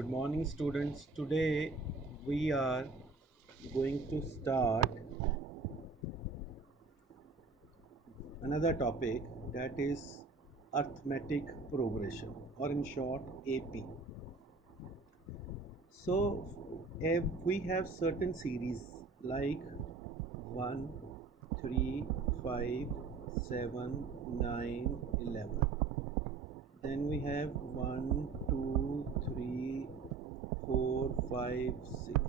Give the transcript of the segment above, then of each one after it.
Good morning, students. Today we are going to start another topic, that is arithmetic progression, or in short AP. So if we have certain series like 1, 3, 5, 7, 9, 11. Then we have 1, 2, 3, 4, 5, 6.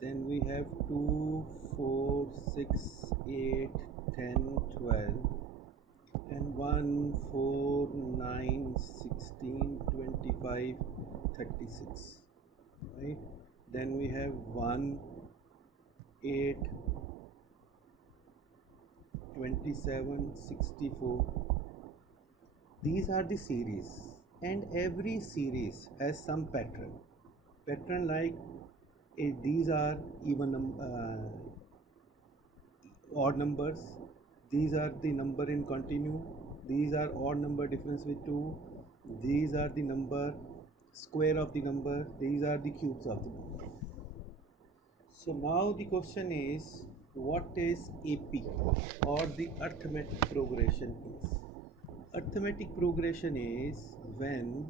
Then we have 2, 4, 6, 8, 10, 12, and 1, 4, 9, 16, 25, 36. Right? Then we have 1, 8, 27, 64. These are the series, and every series has some pattern like these are even odd numbers, these are the number in continue, these are odd number difference with 2, these are the number square of the number, these are the cubes of the number. So now the question is, what is AP, or the arithmetic progression is? Arithmetic progression is when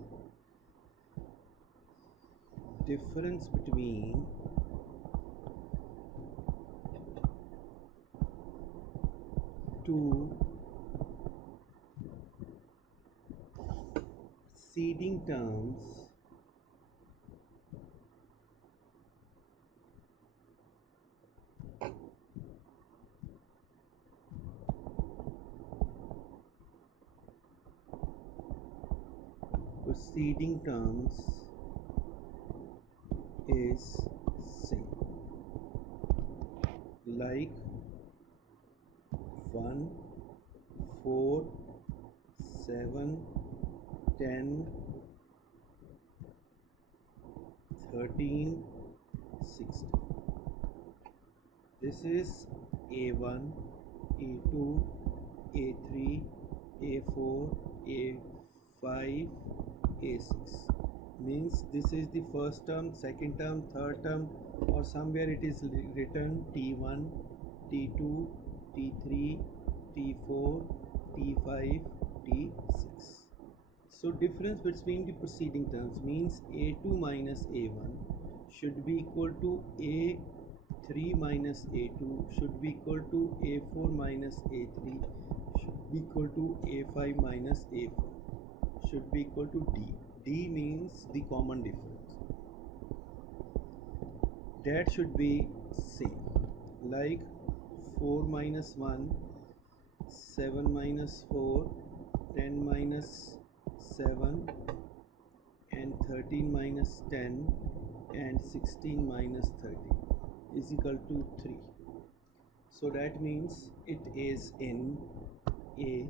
difference between two preceding terms is same, like 1, 4, 7, 10, 13, 16. This is A1, A2, A3, A4, A5, A6. Means this is the first term, second term, third term, or somewhere it is written T1, T2, T3, T4, T5, T6. So difference between the preceding terms means A2 minus A1 should be equal to A3 minus A2 should be equal to A4 minus A3 should be equal to A5 minus A4 should be equal to D. D means the common difference. That should be same, like 4 minus 1, 7 minus 4, 10 minus 7, and 13 minus 10, and 16 minus 13 is equal to 3. So that means it is in A.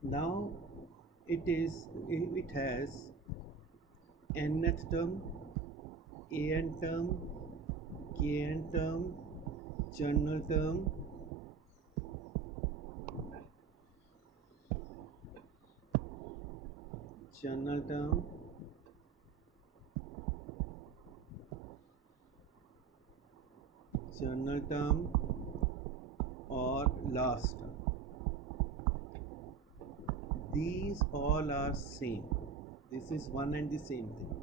Now it has nth term, an term, kn term, journal term, or last term. These all are same. This is one and the same thing.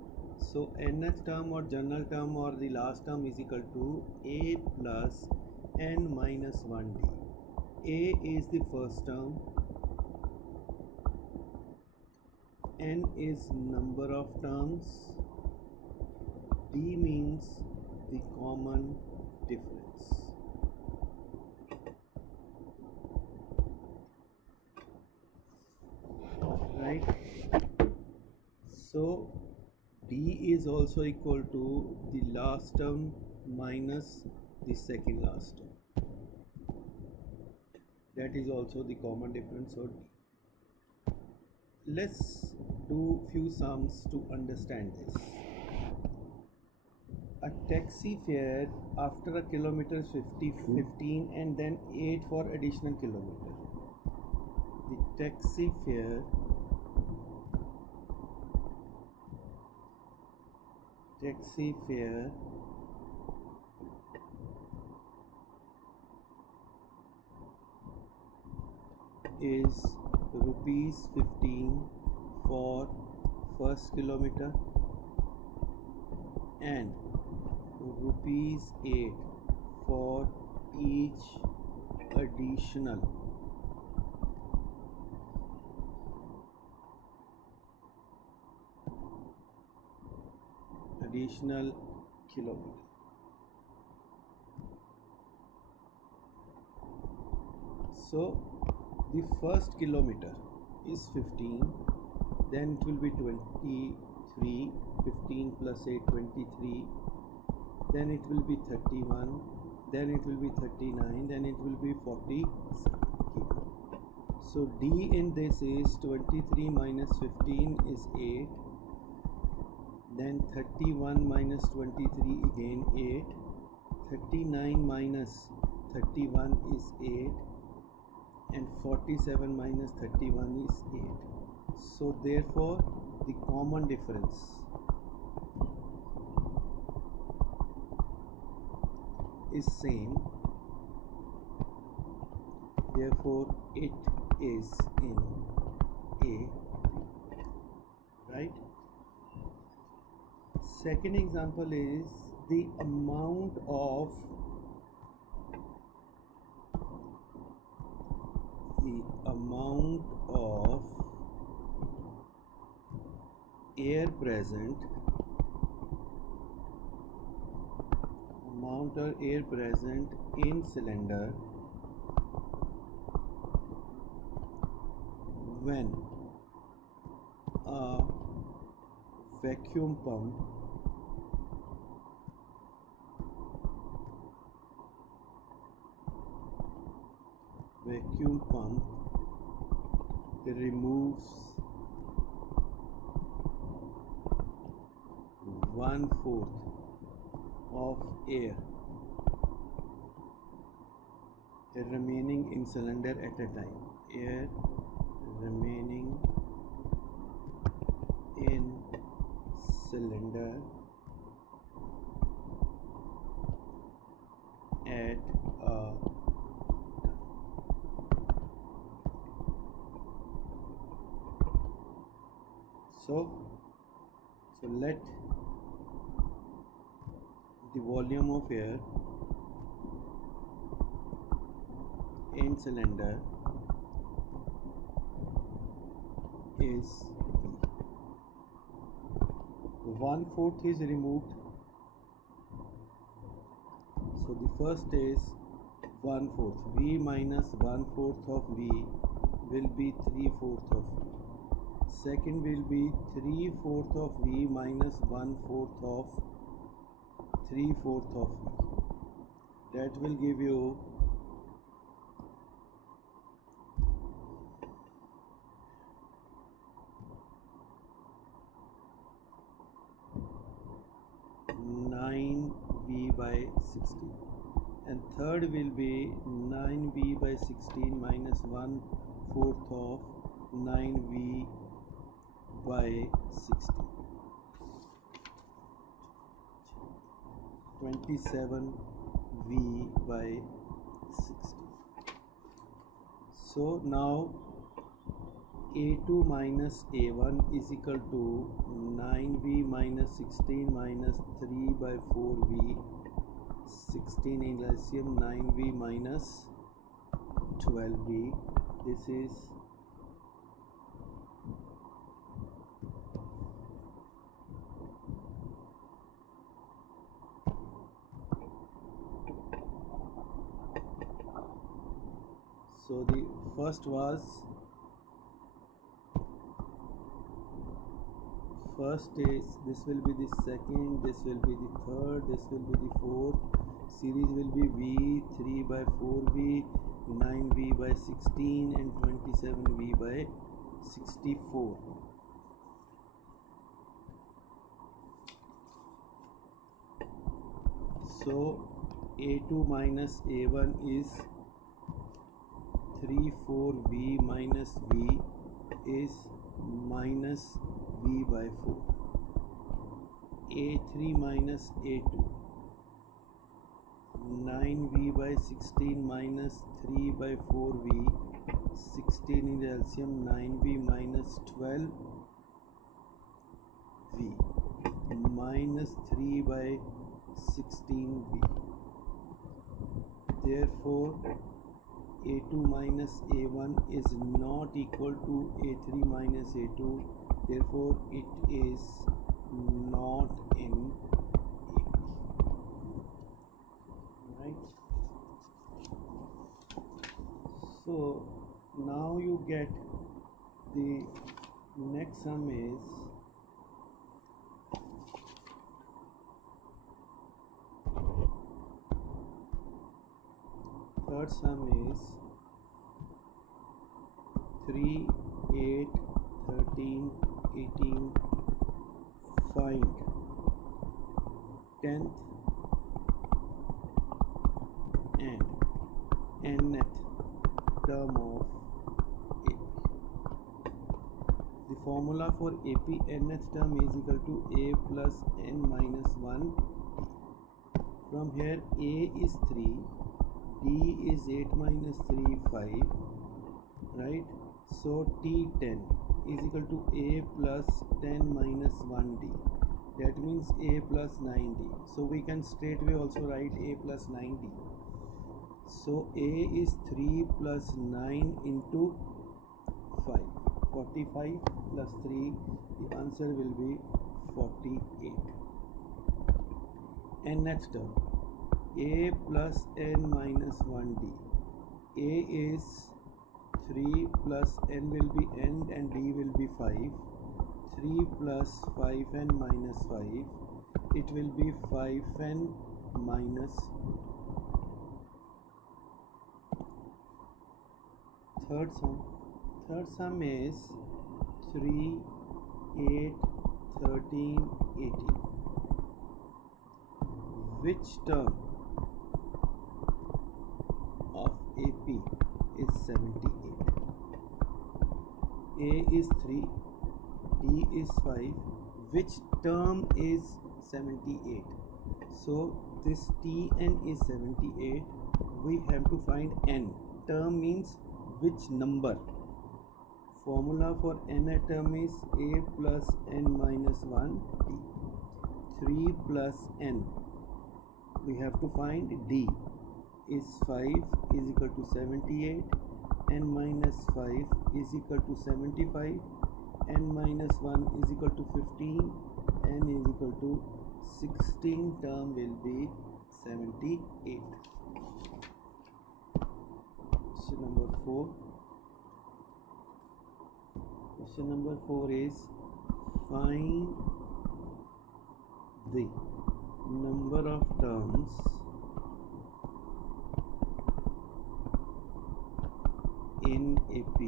So nth term or journal term or the last term is equal to A plus n minus 1D. A is the first term, n is number of terms, D means the common difference. Right? So D is also equal to the last term minus the second last term. That is also the common difference. So D. Let's do few sums to understand this. A taxi fare after a kilometer is 15 and then 8 for additional kilometer. The taxi fare taxi fare is rupees 15 for first kilometer and rupees 8 for each additional kilometer. So the first kilometer is 15, then it will be 23, 15 plus 8, 23, then it will be 31, then it will be 39, then it will be 47. So D in this is 23 minus 15 is 8, then 31 minus 23 again 8, 39 minus 31 is 8, and 47 minus 31 is 8. So therefore the common difference is same, therefore it is in A, right? Second example is the amount of air present in cylinder when a vacuum pump removes 1/4 of air remaining in cylinder at a time. Air remaining in cylinder at a So let the volume of air in cylinder is V. 1/4 is removed. So the first is 1/4. V minus 1/4 of V will be 3/4 of V. Second will be 3/4 of V minus 1/4 of 3/4 of V. That will give you 9V by 16. And third will be 9V by 16 minus 1/4 of 9V by 16. 27V by 16. So now A2 minus A1 is equal to 9V minus 16 minus 3 by 4V. 16 in LCM, 9V minus 12V. This is so the first is this will be the second, this will be the third, this will be the fourth. Series will be V, 3 by 4V, 9V by 16 and 27V by 64. So A2 minus A1 is 3 4V minus V is minus V by 4. A3 minus A2, 9V by 16 minus 3 by 4V, 16 in LCM, 9V minus 12V minus 3 by 16V. Therefore, A2 minus A1 is not equal to A3 minus A2. Therefore, it is not in AP. Right? So now you get the next sum is third sum is 3, 8, 13, 18. Find 10th and nth term of AP. The formula for AP nth term is equal to A plus n minus 1 t. From here A is 3, D is 8 minus 3, 5, right? So T10 is equal to A plus 10 minus 1D. That means A plus 9D. So we can straightway also write A plus 9D. So A is 3 plus 9 into 5. 45 plus 3. The answer will be 48. Nth term. A plus n minus 1D. A is 3 plus n will be n and d will be 5. 3 plus 5n minus 5. It will be 5n minus 2. Third sum. Third sum is 3, 8, 13, 18. Which term of AP is 78? A is 3, D is 5. Which term is 78? So this Tn is 78. We have to find n. Term means which number. Formula for n term is A plus n minus 1 t. 3 plus n. We have to find d is 5 is equal to 78. N minus 5 is equal to 75. N minus 1 is equal to 15. N is equal to 16. Term will be 78. Question number 4. Question number 4 is find the number of terms in AP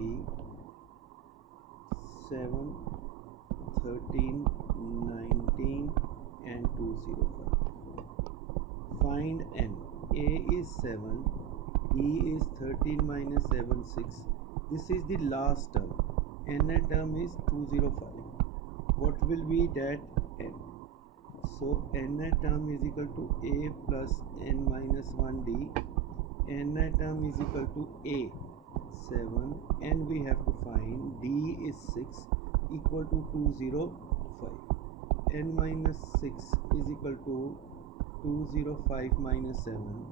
7, 13, 19 and 205. Find n. A is 7, D is 13 minus 7, 6. This is the last term. N term is 205. What will be that n? So n term is equal to A plus n minus 1d. N term is equal to A 7 and we have to find D is 6 equal to 205. N minus 6 is equal to 205 minus 7.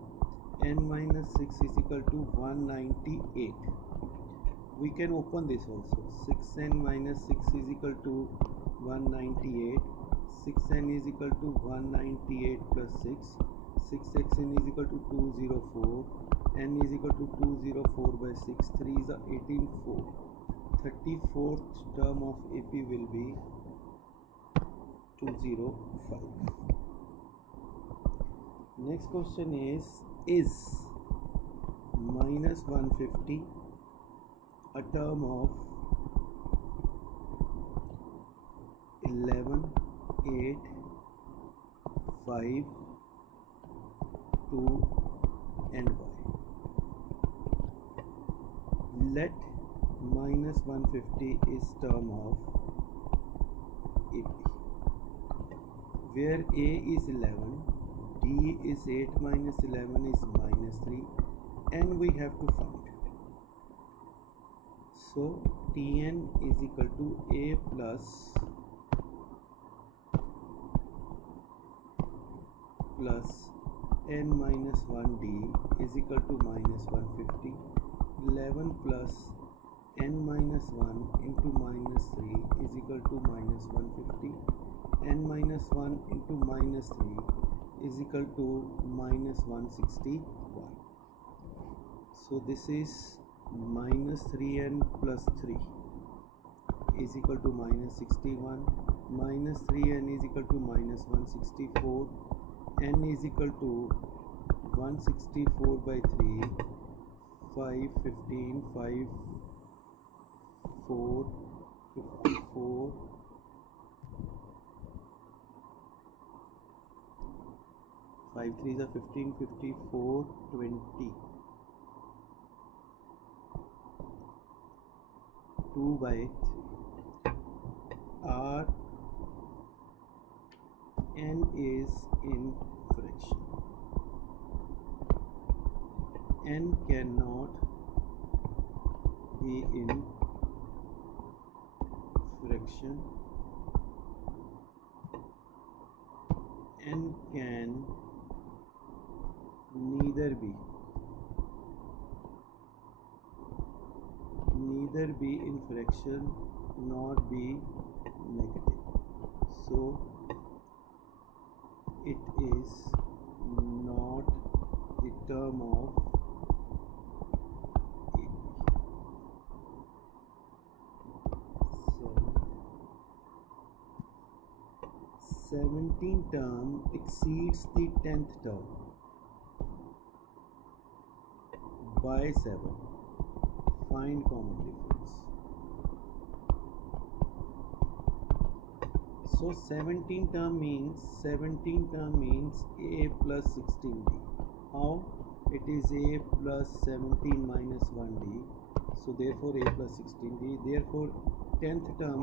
N minus 6 is equal to 198. We can open this also. 6n minus 6 is equal to 198. 6n is equal to 198 plus 6. 6xn is equal to 204. N is equal to 204 by 6. 3 is 18, 4. 34th term of AP will be 205. Next question is minus 150 a term of 11, 8, 5, 2 and y. Let minus 150 is term of AP. where a is 11, d is 8 minus 11 is minus 3, and we have to find. So Tn is equal to a plus n minus 1d is equal to minus 150. 11 plus n minus 1 into minus 3 is equal to minus 150. N minus 1 into minus 3 is equal to minus 161. So this is minus 3n plus 3 is equal to minus 61. Minus 3n is equal to minus 164. N is equal to 164 by 3, 5, 15, 5, 4, 54, 5 3s are 15, 54, 20, 2 by 3. R n is in fraction. N cannot be in fraction. N can neither be in fraction nor be negative. So it is not the term of AP. So 17th term exceeds the 10th term by 7. Find common difference. So 17th term means a plus 16d. How? It is a plus 17 minus 1d. So therefore a plus 16d. Therefore 10th term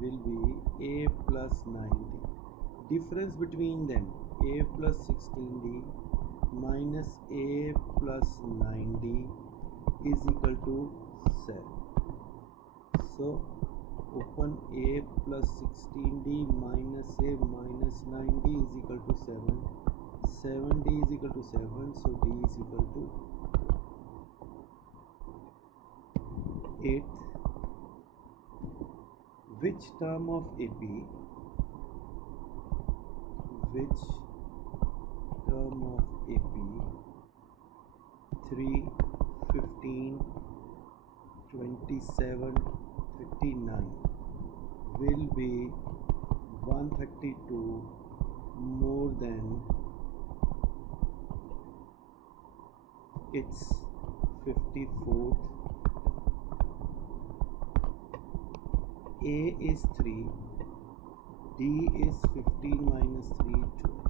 will be a plus 9d. Difference between them, a plus 16d minus a plus 9d is equal to 7. So open a plus 16d minus a minus 9d is equal to 7. 7d is equal to 7, so d is equal to 8. Which term of AP 3, 15, 27, 39 will be 132 more than its 54th. A is 3, D is 15 minus 3, 12.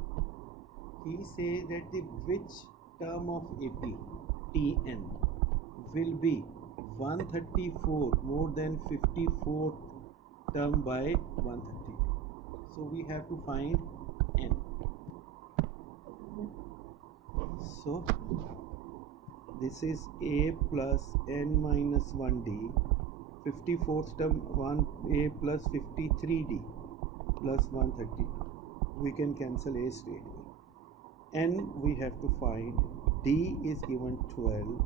He says that the which term of AP Tn will be 134 more than 54th term by 132. So we have to find n. So this is a plus n minus 1d. 54th term 1a plus 53d plus 132. We can cancel a straight away. N we have to find. D is given 12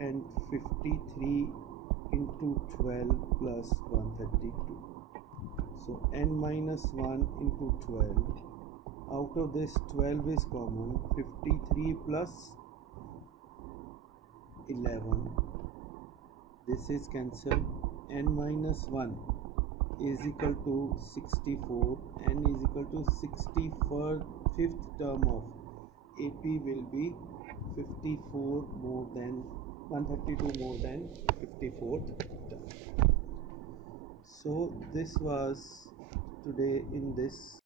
and 53 into 12 plus 132. So n minus 1 into 12. Out of this 12 is common. 53 plus 11. This is cancelled. N minus 1 is equal to 64. N is equal to 65th term of AP will be 54 more than 132 more than 54th term. So this was today in this